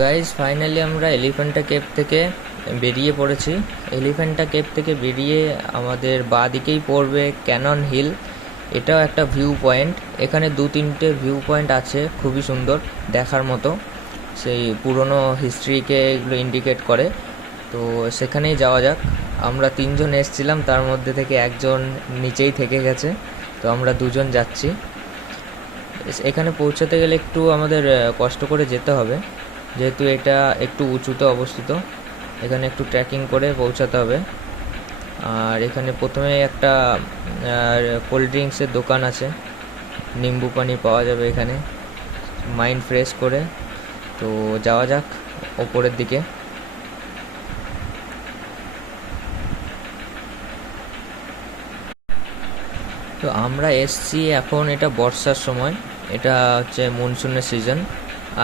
Guys finally আমরা Elephanta cave থেকে বেরিয়ে পড়েছি। এলিফ্যান্টা কেভ থেকে বেরিয়ে আমাদের বাঁ দিকেই পড়বে ক্যানন হিল। এটাও একটা ভিউ পয়েন্ট। এখানে 2-3টে ভিউ পয়েন্ট আছে খুবই সুন্দর দেখার মতো, সেই পুরনো হিস্ট্রিকে এগুলো ইন্ডিকেট করে। তো সেখানেই যাওয়া যাক। আমরা 3জন এসেছিলাম, তার মধ্যে থেকে একজন নিচেই থেকে গেছে, তো আমরা 2জন যাচ্ছি। এখানে পৌঁছাতে গেলে একটু আমাদের কষ্ট করে যেতে হবে, যেহেতু এটা একটু উঁচুতে অবস্থিত। এখানে একটু ট্রেকিং করে পৌঁছাতে হবে। আর এখানে প্রথমে একটা কোল্ড ড্রিঙ্কসের দোকান আছে, নিম্বু পানি পাওয়া যাবে এখানে মাইন্ড ফ্রেশ করে। তো যাওয়া যাক ওপরের দিকে। তো আমরা এসছি এখন, এটা বর্ষার সময়, এটা হচ্ছে মনসুনের সিজন।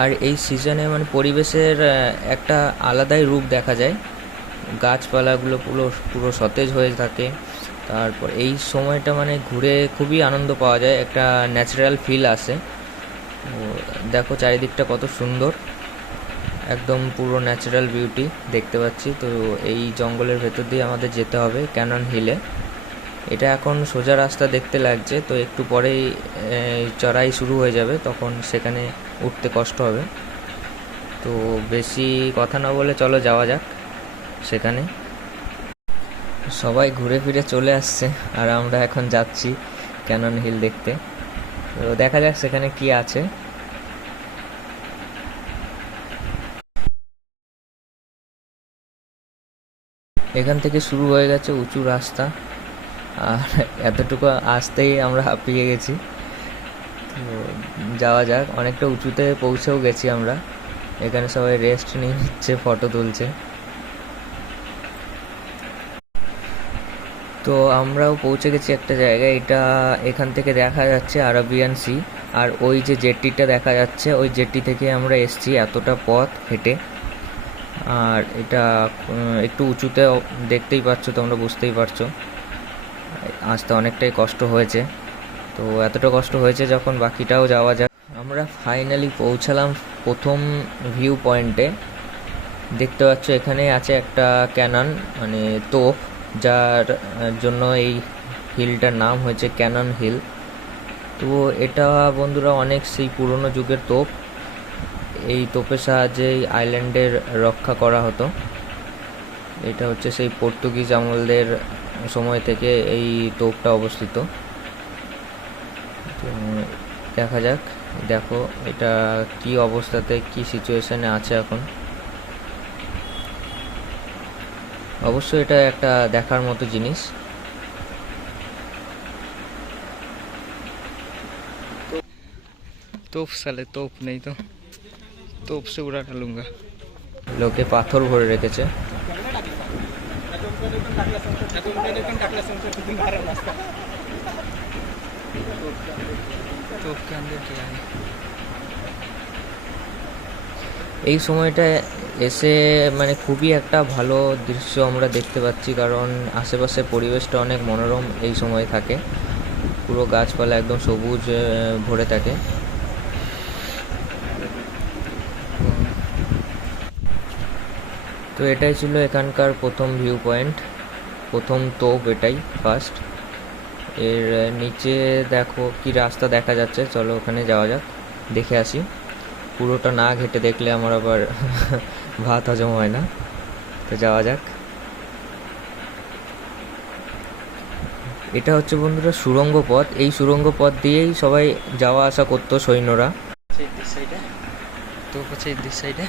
আর এই সিজনে মানে পরিবেশের একটা আলাদাই রূপ দেখা যায়, গাছপালাগুলো পুরো পুরো সতেজ হয়ে থাকে। তারপর এই সময়টা মানে ঘুরে খুবই আনন্দ পাওয়া যায়, একটা ন্যাচারাল ফিল আসে। দেখো চারিদিকটা কত সুন্দর, একদম পুরো ন্যাচারাল বিউটি দেখতে পাচ্ছি। তো এই জঙ্গলের ভেতর দিয়ে আমাদের যেতে হবে ক্যানন হিলে। এটা এখন সোজা রাস্তা দেখতে লাগছে, তো একটু পরেই চড়াই শুরু হয়ে যাবে, তখন সেখানে উঠতে কষ্ট হবে। তো বেশি কথা না বলে চলো যাওয়া যাক সেখানে। সবাই ঘুরে ফিরে চলে আসছে আর আমরা এখন যাচ্ছি ক্যানন হিল দেখতে। তো দেখা যাক সেখানে কি আছে। এখান থেকে শুরু হয়ে গেছে উঁচু রাস্তা, আর এতটুকু আসতেই আমরা হাঁপিয়ে গেছি। তো যাওয়া যাক, অনেকটা উঁচুতে পৌঁছেও গেছি আমরা। এখানে সবাই রেস্ট নিয়ে নিচ্ছে, ফটো তুলছে। তো আমরাও পৌঁছে গেছি একটা জায়গায়, এটা এখান থেকে দেখা যাচ্ছে আরাবিয়ান সি। আর ওই যে জেটিটা দেখা যাচ্ছে, ওই জেটি থেকে আমরা এসছি এতটা পথ হেঁটে। আর এটা একটু উঁচুতে, দেখতেই পাচ্ছ তোমরা, বুঝতেই পারছো আসতে অনেকটাই কষ্ট হয়েছে। তো এতটা কষ্ট হয়েছে যখন, বাকিটাও যাওয়া যাক। আমরা ফাইনালি পৌঁছালাম প্রথম ভিউ পয়েন্টে। দেখতে পাচ্ছ এখানে আছে একটা ক্যানন, মানে তোপ, যার জন্য এই হিলটার নাম হয়েছে ক্যানন হিল। তো এটা বন্ধুরা অনেক সেই পুরনো যুগের তোপ। এই তোপের সাহায্যে আইল্যান্ডের রক্ষা করা হতো। এটা হচ্ছে সেই পর্তুগিজ আমলদের সময় থেকে এই তোপটা অবস্থিত। তো দেখা যাক, দেখো এটা কি অবস্থাতে, কি সিচুয়েশনে আছে এখন। অবশ্যই এটা একটা দেখার মতো জিনিস। तोप साले तोप नहीं तो तोप से उड़ा डालूंगा। লোকে পাথর ভরে রেখেছে। तोप के अंदर क्या है? এই সময়টা এসে মানে খুবই একটা ভালো দৃশ্য আমরা দেখতে পাচ্ছি, কারণ আশেপাশে পরিবেশটা অনেক মনোরম এই সময় থাকে। পুরো গাছপালা একদম সবুজ ভরে থাকে। তো এটাই ছিল এখানকার প্রথম ভিউ পয়েন্ট, প্রথম তোপ এটাই ফার্স্ট। এর নিচে দেখো কি রাস্তা দেখা যাচ্ছে, চলো ওখানে যাওয়া যাক, দেখে আসি। পুরোটা না ঘেটে দেখলে আমার আবার ভাত হজম হয় না। তো যাওয়া যাক। এটা হচ্ছে বন্ধুরা সুড়ঙ্গ পথ। এই সুড়ঙ্গ পথ দিয়েই সবাই যাওয়া আসা করতো সৈন্যরা। तोप আছে এই সাইডে।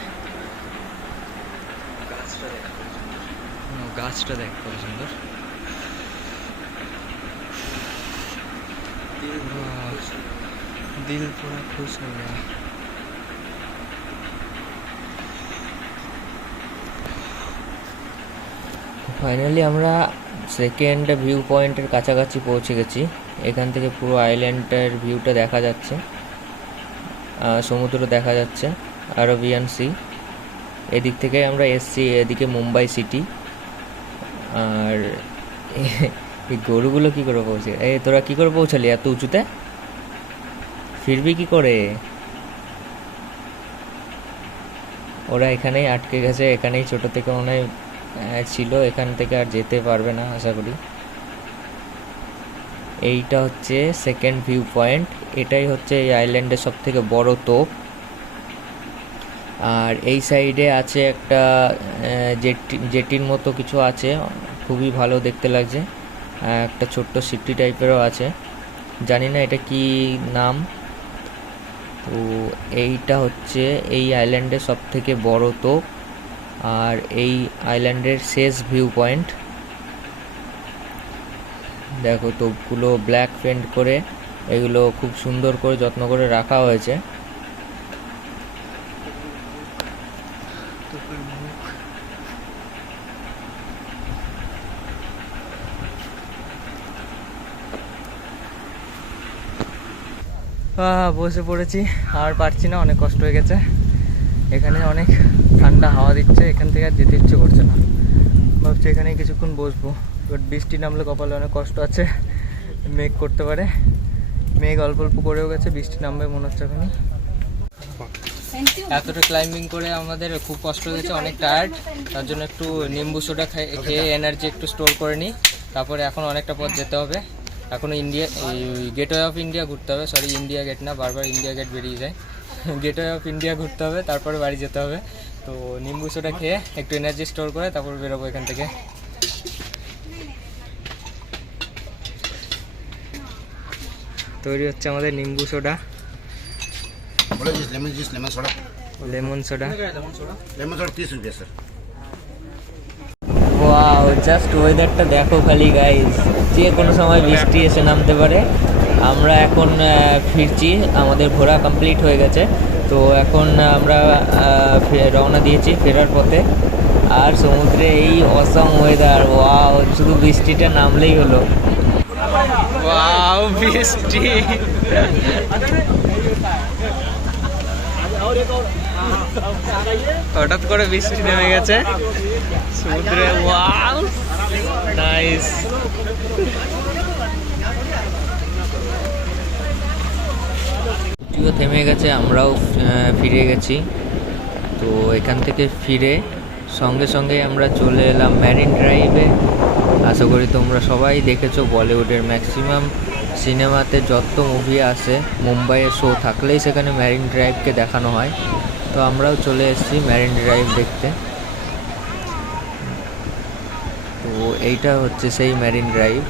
গাছটা দেখ কত সুন্দর। दिल पूरा खुश हो गया। ফাইনালি আমরা সেকেন্ড ভিউ পয়েন্টের কাছাকাছি পৌঁছে গেছি। এখান থেকে পুরো আইল্যান্ডের ভিউটা দেখা যাচ্ছে, সমুদ্র দেখা যাচ্ছে, আরাবিয়ান সি। এদিক থেকে আমরা এসছি, এদিকে মুম্বাই সিটি। আর এই গরুগুলো কী করে পৌঁছে, এই তোরা কী করে পৌঁছালি এত উঁচুতে, ফিরবি কি করে? ওরা এখানেই আটকে গেছে, এখানেই ছোট থেকে মনে হয় ছিল, এখান থেকে আর যেতে পারবে না আশা করি। এইটা হচ্ছে সেকেন্ড ভিউ পয়েন্ট, এটাই হচ্ছে এই আইল্যান্ডের সব থেকে বড় তোপ। আর এই সাইডে আছে একটা জেটির মতো কিছু আছে, খুবই ভালো দেখতে লাগছে। একটা ছোট্ট সিটি টাইপেরও আছে, জানি না এটা কি নাম। তো এইটা হচ্ছে এই আইল্যান্ডের সব থেকে বড় তোপ আর এই আইল্যান্ডের শেষ ভিউ পয়েন্ট। দেখো তোপগুলো ব্ল্যাক পেন্ট করে, এগুলো খুব সুন্দর করে যত্ন করে রাখা হয়েছে। বসে পড়েছি, আর পারছি না, অনেক কষ্ট হয়ে গেছে। এখানে অনেক ঠান্ডা হাওয়া দিচ্ছে, এখান থেকে আর যেতে ইচ্ছে করছে না। ভাবছি এখানে কিছুক্ষণ বসবো, বাট বৃষ্টি নামলে কপালে অনেক কষ্ট আছে, মেঘ করতে পারে। মেঘ অল্প অল্প করেও গেছে, বৃষ্টি নামবে মনে হচ্ছে এখানে। এতটা ক্লাইম্বিং করে আমাদের খুব কষ্ট হয়েছে, অনেক টায়ার্ড, তার জন্য একটু নিম্বু সোডা খেয়ে এনার্জি একটু স্টোর করে নিই। তারপরে এখন অনেকটা পথ যেতে হবে, এখনও গেটওয়ে অফ ইন্ডিয়া ঘুরতে হবে। সরি, ইন্ডিয়া গেট না, বারবার ইন্ডিয়া গেট বেরিয়ে যায়। গেটওয়ে অফ ইন্ডিয়া ঘুরতে হবে, তারপরে বাড়ি যেতে হবে। তো নিম্বু সোডা খেয়ে একটু এনার্জি স্টোর করে তারপর বেরোবো এখান থেকে। তৈরি হচ্ছে আমাদের নিম্বু soda, lemon soda. Lemon soda 30 रुपये सर। ওয়াও, জাস্ট ওয়েদারটা দেখো খালি গাইস, যে কোনো সময় বৃষ্টি এসে নামতে পারে। আমরা এখন ফিরছি, আমাদের ঘোরা কমপ্লিট হয়ে গেছে। তো এখন আমরা রওনা দিয়েছি ফেরার পথে। আর সমুদ্রে এই অসাম ওয়েদার, ওয়াও, শুধু বৃষ্টিটা নামলেই হলো। ওয়াও, বৃষ্টি! হঠাৎ করে বৃষ্টি নেমে গেছে সমুদ্রে, ওয়াও, নাইস। বৃষ্টিও থেমে গেছে, আমরাও ফিরে গেছি। তো এখান থেকে ফিরে সঙ্গে সঙ্গে আমরা চলে এলাম ম্যারিন ড্রাইভে। আশা করি তোমরা সবাই দেখেছো, বলিউডের ম্যাক্সিমাম সিনেমাতে যত মুভি আসে, মুম্বাইয়ের শো থাকলেই সেখানে ম্যারিন ড্রাইভকে দেখানো হয়। তো আমরাও চলে এসেছি ম্যারিন ড্রাইভ দেখতে। তো এইটা হচ্ছে সেই ম্যারিন ড্রাইভ,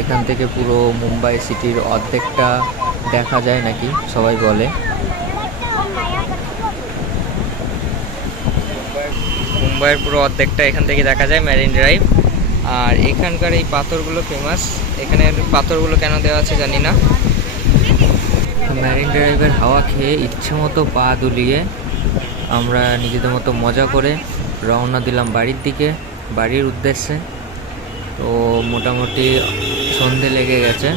এখান থেকে পুরো মুম্বাই সিটির অর্ধেকটা দেখা যায় নাকি সবাই বলে। মুম্বাইয়ের পুরো অর্ধেকটা এখান থেকে দেখা যায় ম্যারিন ড্রাইভ। আর এখানকার এই পাথরগুলো ফেমাস, এখানে পাথরগুলো কেন দেওয়া আছে জানি না। ম্যারিন ড্রাইভের হাওয়া খেয়ে ইচ্ছে মতো পা দুলিয়ে আমরা নিজেদের মতো মজা করে রওনা দিলাম বাড়ির দিকে, বাড়ির উদ্দেশ্যে। তো মোটামুটি সন্ধে লেগে গেছে,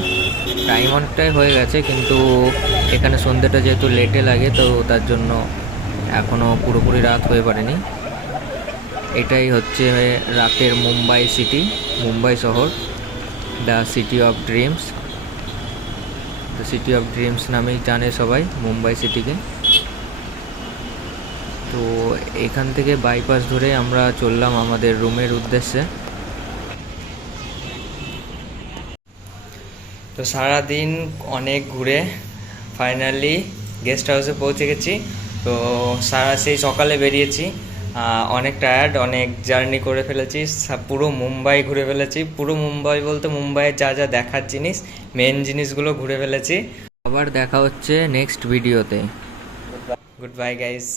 টাইম অনেকটাই হয়ে গেছে, কিন্তু এখানে সন্ধেটা যেহেতু লেটে লাগে তো তার জন্য এখনও পুরোপুরি রাত হয়ে পারেনি। এটাই হচ্ছে রাতের মুম্বাই সিটি, মুম্বাই শহর, the city of dreams. The city of dreams নামেই জানে সবাই মুম্বাই সিটিকে। তো এখান থেকে বাইপাস ধরে আমরা চললাম আমাদের রুমের উদ্দেশ্যে। তো সারাদিন অনেক ঘুরে ফাইনালি গেস্ট হাউসে পৌঁছে গেছি। তো সেই সকালে বেরিয়েছি, অনেক টায়ার্ড, অনেক জার্নি করে ফেলেছি, পুরো মুম্বাই ঘুরে ফেলেছি। পুরো মুম্বাই বলতে মুম্বাইয়ের যা যা দেখার জিনিস, মেন জিনিসগুলো ঘুরে ফেলেছি। আবার দেখা হচ্ছে নেক্সট ভিডিওতে। Good bye guys.